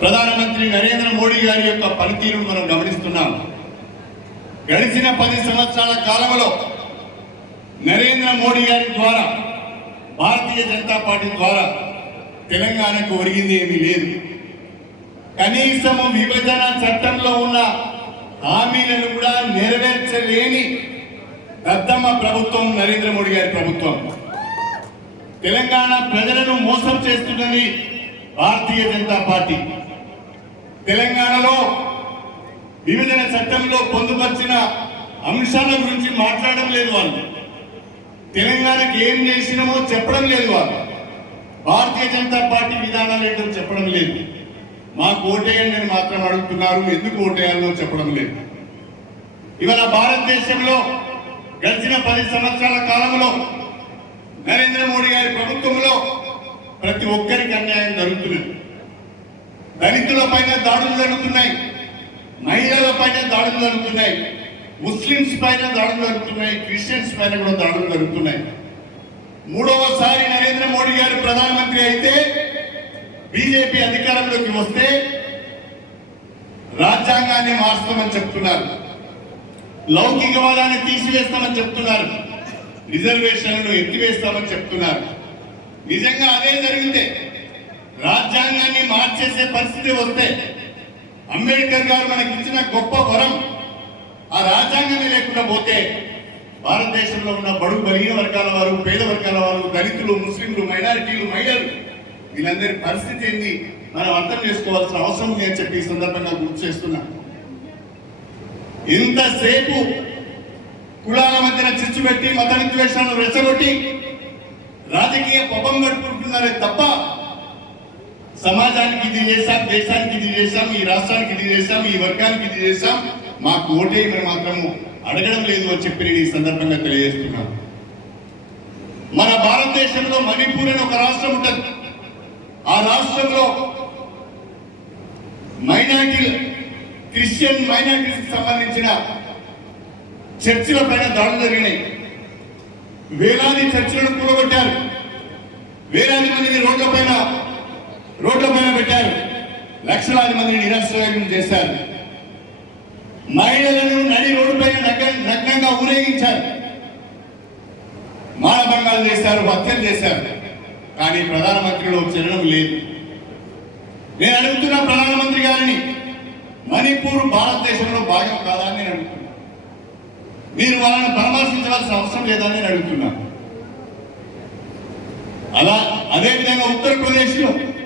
ప్రధానమంత్రి నరేంద్ర మోడీ గారి యొక్క పనితీరును మనం గమనిస్తున్నాం. గడిచిన పది సంవత్సరాల కాలంలో నరేంద్ర మోడీ గారి ద్వారా భారతీయ జనతా పార్టీ ద్వారా తెలంగాణకు ఒరిగింది ఏమీ లేదు. కనీసము విభజన చట్టంలో ఉన్న హామీలను కూడా నెరవేర్చలేని దద్దమ్మ ప్రభుత్వం నరేంద్ర మోడీ గారి ప్రభుత్వం. తెలంగాణ ప్రజలను మోసం చేస్తున్నది భారతీయ జనతా పార్టీ. తెలంగాణలో విభజన చట్టంలో పొందుపరిచిన అంశాల గురించి మాట్లాడడం లేదు వాళ్ళు. తెలంగాణకి ఏం చేసినామో చెప్పడం లేదు వాళ్ళు. భారతీయ జనతా పార్టీ విధానాలు ఏంటో చెప్పడం లేదు. మాకు ఓటేయండి అని మాత్రం అడుగుతున్నారు ఎందుకు ఓటేయాలో చెప్పడం లేదు. ఇవాళ భారతదేశంలో గడిచిన పది సంవత్సరాల కాలంలో నరేంద్ర మోడీ గారి ప్రభుత్వంలో ప్రతి ఒక్కరికి అన్యాయం జరుగుతున్నది. దళితుల పైన దాడులు జరుగుతున్నాయి. మహిళల పైన దాడులు జరుగుతున్నాయి. ముస్లింస్ పైన దాడులు జరుగుతున్నాయి. క్రిస్టియన్స్ పైన కూడా దాడులు జరుగుతున్నాయి. మూడవసారి నరేంద్ర మోడీ గారు ప్రధానమంత్రి అయితే బీజేపీ అధికారంలోకి వస్తే రాజ్యాంగాన్ని మార్చుతామని చెప్తున్నారు. లౌకికవాదాన్ని తీసివేస్తామని చెప్తున్నారు. రిజర్వేషన్లను ఎత్తివేస్తామని చెప్తున్నారు. నిజంగా అదే జరిగితే రాజ్యాంగాన్ని మార్చేసే పరిస్థితి వస్తే అంబేద్కర్ గారు మనకి ఇచ్చిన గొప్ప వరం ఆ రాజ్యాంగమే లేకుండా పోతే భారతదేశంలో ఉన్న బడుగు బలిగిన వర్గాల వారు పేద వర్గాల వారు దళితులు ముస్లింలు మైనారిటీలు మహిళలు వీళ్ళందరి పరిస్థితి ఏంది మనం అర్థం చేసుకోవాల్సిన అవసరం ఉంది చెప్పి ఈ సందర్భంగా గుర్తు చేస్తున్నా. ఇంతసేపు కులాల మధ్యన చిచ్చు పెట్టి మత విద్వేషాలను రెచ్చగొట్టి రాజకీయ పబం గడుపుకుంటున్నారే తప్ప సమాజానికి ఇది చేశాం దేశానికి ఇది చేశాం ఈ రాష్ట్రానికి ఇది చేశాం ఈ వర్గానికి ఇది చేశాం మాకు ఓటేయమని మాత్రము అడగడం లేదు అని చెప్పి నేను ఈ సందర్భంగా తెలియజేస్తున్నాను. మన భారతదేశంలో మణిపూర్ అని ఒక రాష్ట్రం ఉంటుంది. ఆ రాష్ట్రంలో మైనార్టీ క్రిస్టియన్ మైనార్టీకి సంబంధించిన చర్చిల పైన దాడులు జరిగినాయి. వేలాది చర్చిలను కూడగొట్టారు వేలాది మందిని రోడ్ల పైన రోడ్ల పైన పెట్టారు. లక్షలాది మందిని నిరాశ్రయం చేశారు. మహిళలను నడి రోడ్డు పైన నగ్నంగా ఊరేగించారు. మానభంగాలు చేశారు హత్యలు చేశారు. కానీ ప్రధానమంత్రిలో చలనం లేదు. నేను అడుగుతున్న ప్రధానమంత్రి గారిని మణిపూర్ భారతదేశంలో భాగం కాదని నేను అడుగుతున్నా. మీరు వాళ్ళని పరామర్శించవలసిన అవసరం లేదని నేను అడుగుతున్నా. అలా అదేవిధంగా ఉత్తరప్రదేశ్లో